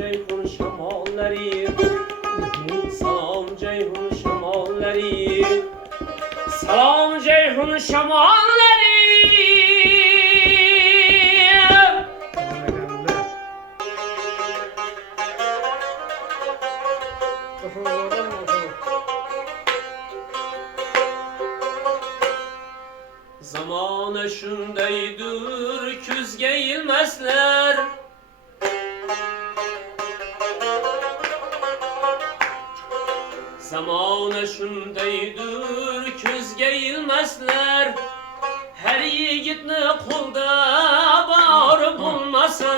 Ceyhun şamalları, salam Ceyhun şamalları, salam Ceyhun şamalları. Zamanı şundaydır, küzge ilmezler. Zamanı şundaydır, küzge ilmezler. Her yiğitni kulda var bulmasa.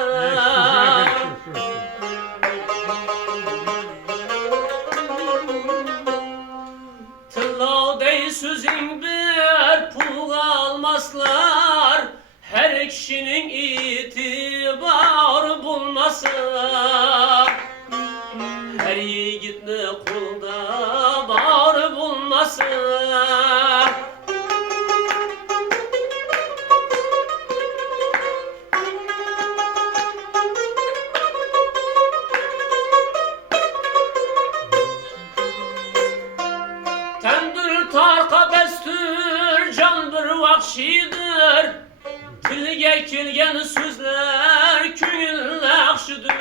Tıllavday sözün bir pul almazlar. Her kişinin itibar bulmasa. Her yiğitni kulda var bulmasa. Tendir tarqa bestür, can bir vakşidir. Tilge kelgen sözler köngül yaxşıdır.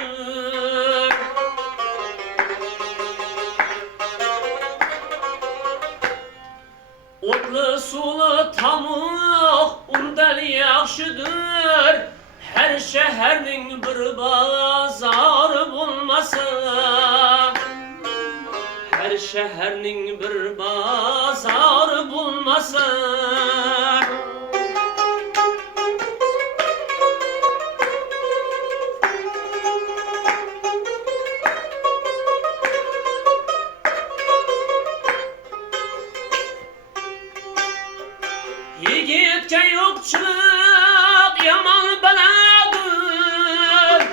Otlu sulu tamıq undan yaxşıdır. Her şehirnin bir bazarı bulmasa. Her şehirnin bir bazarı bulmasa. Yigitke yokçuluk yaman beladır.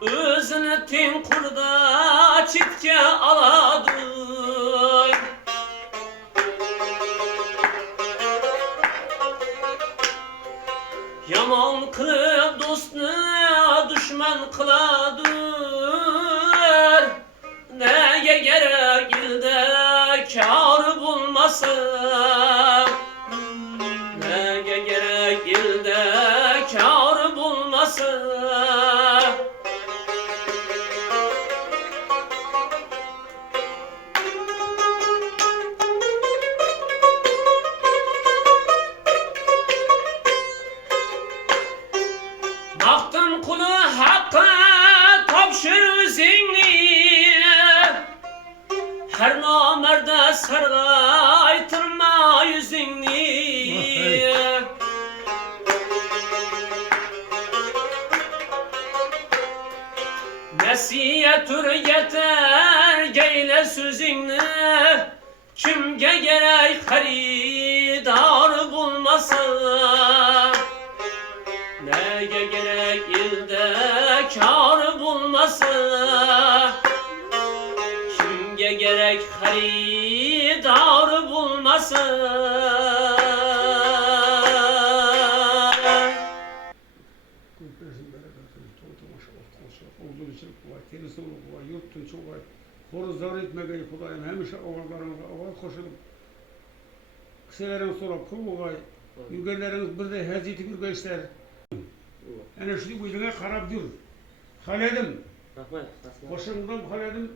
Özünü tin kurda çitke aladır. Yaman kılıp dostunu düşman kıladır. Neye gerek ilde kâr bulmasa. Neye gerek ilde kâr bulmasa. Baktın kulu hakka tapşır özünü. Her namerde saraytırma yüzünü. Nesiyetür yeter geyle sözünü. Kimge gerek haridar bulmasa. Neye gerek ilde kâr bulmasa. Kimge gerek haridar bulmasa. Horuzlar etmegey Kudayım, hemişe oğullarınıza oğul koşulup kıselerin sonra pul oğay, yügerleriniz bir de heziti bir göster. Yani şu yüzüne karab dur. Haledim, koşumdan haledim,